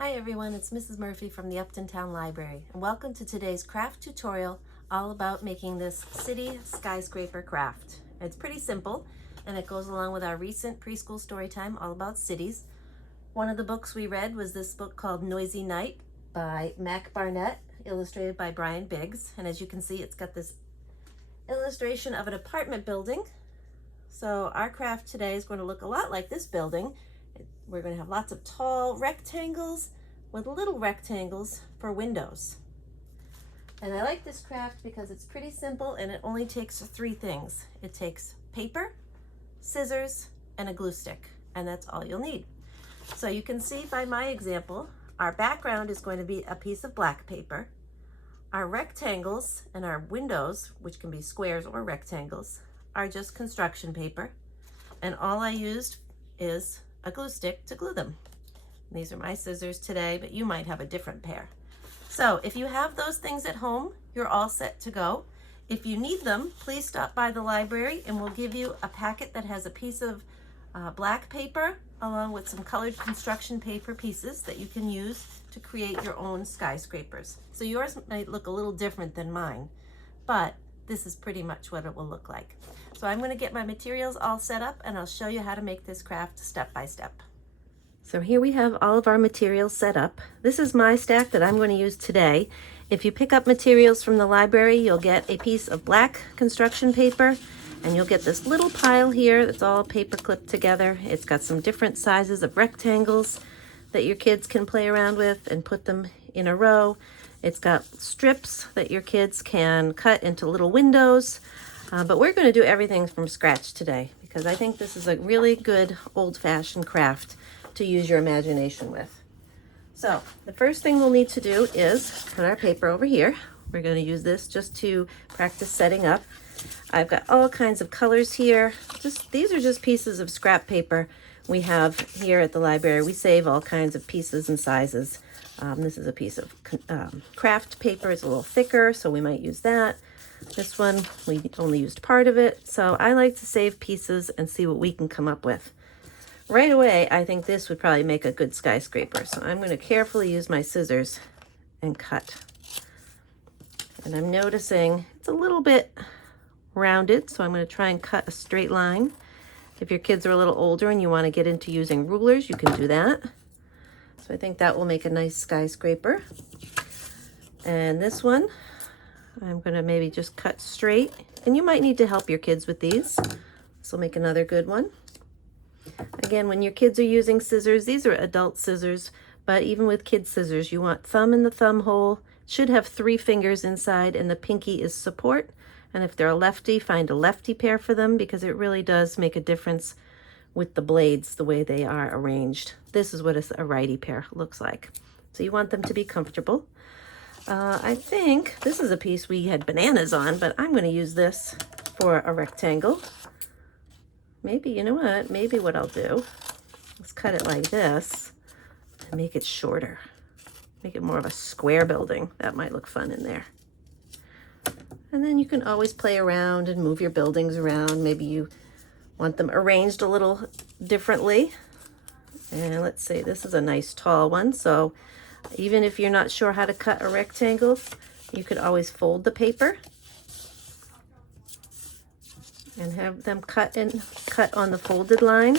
Hi everyone, it's Mrs. Murphy from the Upton Town Library, and welcome to today's craft tutorial all about making this city skyscraper craft. It's pretty simple, and it goes along with our recent preschool story time all about cities. One of the books we read was this book called Noisy Night by Mac Barnett, illustrated by Brian Biggs, and as you can see, it's got this illustration of an apartment building. So our craft today is going to look a lot like this building. We're going to have lots of tall rectangles with little rectangles for windows. And I like this craft because it's pretty simple and it only takes three things. It takes paper, scissors, and a glue stick, and that's all you'll need. So you can see by my example, our background is going to be a piece of black paper. Our rectangles and our windows, which can be squares or rectangles, are just construction paper. And all I used is a glue stick to glue them. These are my scissors today, but you might have a different pair. So if you have those things at home, you're all set to go. If you need them, please stop by the library and we'll give you a packet that has a piece of black paper along with some colored construction paper pieces that you can use to create your own skyscrapers. So yours might look a little different than mine, but this is pretty much what it will look like. So I'm going to get my materials all set up and I'll show you how to make this craft step by step. So here we have all of our materials set up. This is my stack that I'm going to use today. If you pick up materials from the library, you'll get a piece of black construction paper and you'll get this little pile here that's all paper clipped together. It's got some different sizes of rectangles that your kids can play around with and put them in a row. It's got strips that your kids can cut into little windows, but we're going to do everything from scratch today because I think this is a really good old-fashioned craft to use your imagination with. So the first thing we'll need to do is put our paper over here. We're going to use this just to practice setting up. I've got all kinds of colors here. These are just pieces of scrap paper we have here at the library. We save all kinds of pieces and sizes. This is a piece of craft paper. It's a little thicker, so we might use that. This one, we only used part of it. So I like to save pieces and see what we can come up with. Right away, I think this would probably make a good skyscraper. So I'm going to carefully use my scissors and cut. And I'm noticing it's a little bit rounded, so I'm going to try and cut a straight line. If your kids are a little older and you want to get into using rulers, you can do that. So I think that will make a nice skyscraper. And this one, I'm going to maybe just cut straight. And you might need to help your kids with these. This will make another good one. Again, when your kids are using scissors, these are adult scissors, but even with kids' scissors, you want thumb in the thumb hole. It should have 3 fingers inside, and the pinky is support. And if they're a lefty, find a lefty pair for them because it really does make a difference with the blades, the way they are arranged. This is what a righty pair looks like. So you want them to be comfortable. I think this is a piece we had bananas on, but I'm going to use this for a rectangle. Maybe, you know what? Maybe what I'll do, let's cut it like this and make it shorter. Make it more of a square building. That might look fun in there. And then you can always play around and move your buildings around. Maybe you want them arranged a little differently. And let's say this is a nice tall one. So even if you're not sure how to cut a rectangle, you could always fold the paper and have them cut on the folded line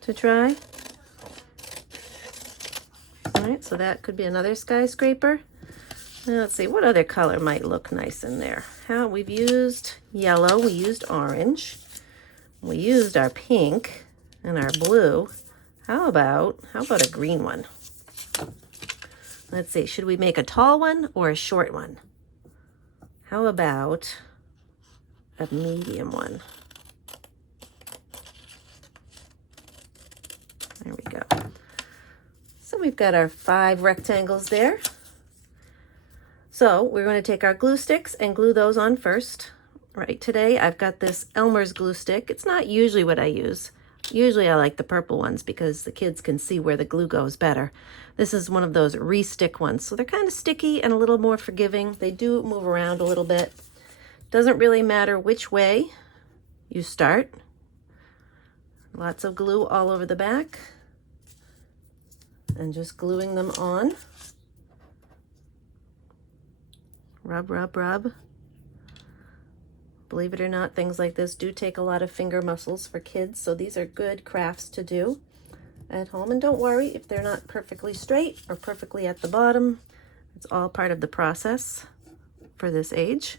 to try. All right, so that could be another skyscraper. Now let's see, what other color might look nice in there? We've used yellow, we used orange, we used our pink and our blue. How about a green one? Let's see, should we make a tall one or a short one? How about a medium one? There we go. So we've got our 5 rectangles there. So we're going to take our glue sticks and glue those on first. Right, today I've got this Elmer's glue stick. It's not usually what I use. Usually I like the purple ones because the kids can see where the glue goes better. This is one of those re-stick ones. So they're kind of sticky and a little more forgiving. They do move around a little bit. Doesn't really matter which way you start. Lots of glue all over the back. and just gluing them on. Rub, rub, rub. Believe it or not, things like this do take a lot of finger muscles for kids, so these are good crafts to do at home. And don't worry if they're not perfectly straight or perfectly at the bottom. It's all part of the process for this age.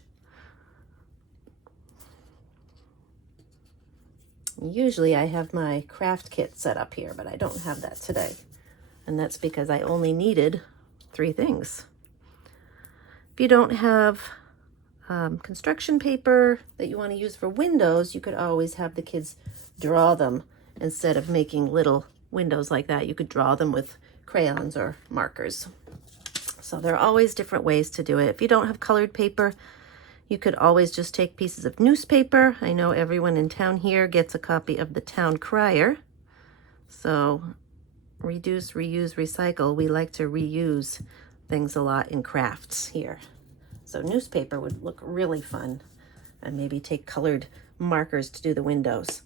Usually I have my craft kit set up here, but I don't have that today. And that's because I only needed 3 things. If you don't have construction paper that you want to use for windows, you could always have the kids draw them. Instead of making little windows like that, you could draw them with crayons or markers. So there are always different ways to do it. If you don't have colored paper, you could always just take pieces of newspaper. I know everyone in town here gets a copy of the Town Crier. So reduce, reuse, recycle. We like to reuse things a lot in crafts here. So newspaper would look really fun, and maybe take colored markers to do the windows.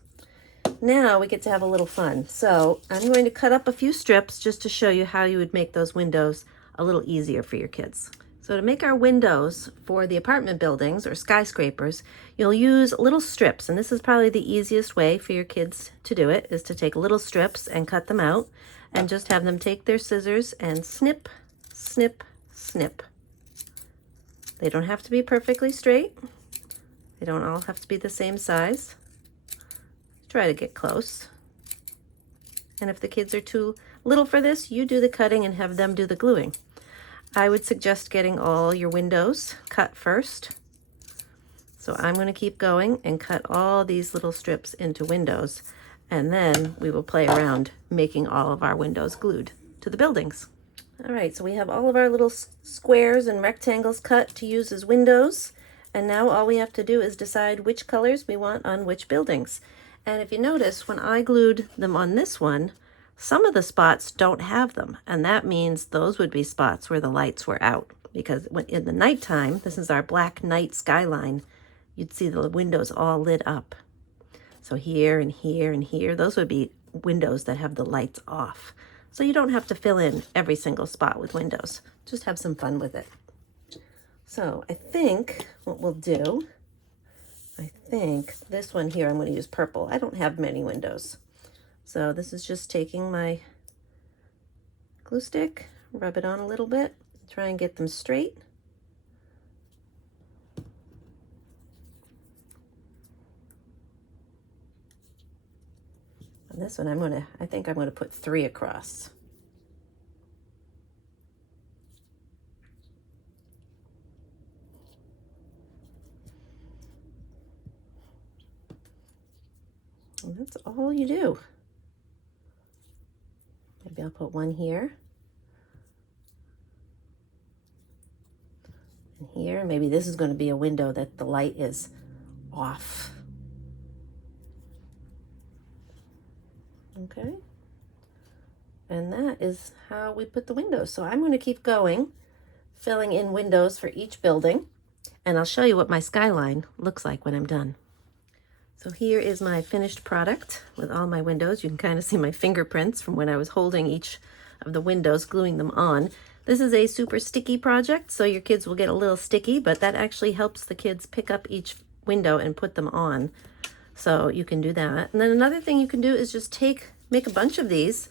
Now we get to have a little fun. So I'm going to cut up a few strips just to show you how you would make those windows a little easier for your kids. So to make our windows for the apartment buildings or skyscrapers, you'll use little strips, and this is probably the easiest way for your kids to do it, is to take little strips and cut them out and just have them take their scissors and snip, snip, snip. They don't have to be perfectly straight. They don't all have to be the same size. Try to get close. And if the kids are too little for this, you do the cutting and have them do the gluing. I would suggest getting all your windows cut first. So I'm going to keep going and cut all these little strips into windows, and then we will play around making all of our windows glued to the buildings. All right, so we have all of our little squares and rectangles cut to use as windows, and now all we have to do is decide which colors we want on which buildings. And if you notice, when I glued them on this one, some of the spots don't have them, and that means those would be spots where the lights were out, because when in the nighttime, this is our black night skyline, you'd see the windows all lit up. So here and here and here, those would be windows that have the lights off. So you don't have to fill in every single spot with windows. Just have some fun with it. So I think what we'll do, I think this one here, I'm going to use purple. I don't have many windows. So this is just taking my glue stick, rub it on a little bit, try and get them straight. And this one I think I'm gonna put 3 across. And that's all you do. Maybe I'll put 1 here. And here, maybe this is going to be a window that the light is off. Okay. And that is how we put the windows. So I'm going to keep going, filling in windows for each building, and I'll show you what my skyline looks like when I'm done. So here is my finished product with all my windows. You can kind of see my fingerprints from when I was holding each of the windows, gluing them on. This is a super sticky project, so your kids will get a little sticky, but that actually helps the kids pick up each window and put them on. So you can do that. And then another thing you can do is just make a bunch of these,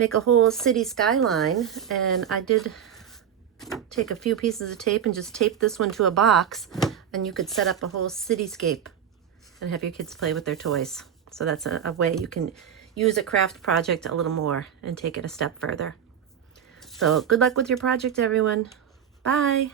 make a whole city skyline. And I did take a few pieces of tape and just tape this one to a box, and you could set up a whole cityscape and have your kids play with their toys. So that's a way you can use a craft project a little more and take it a step further. So good luck with your project, everyone. Bye.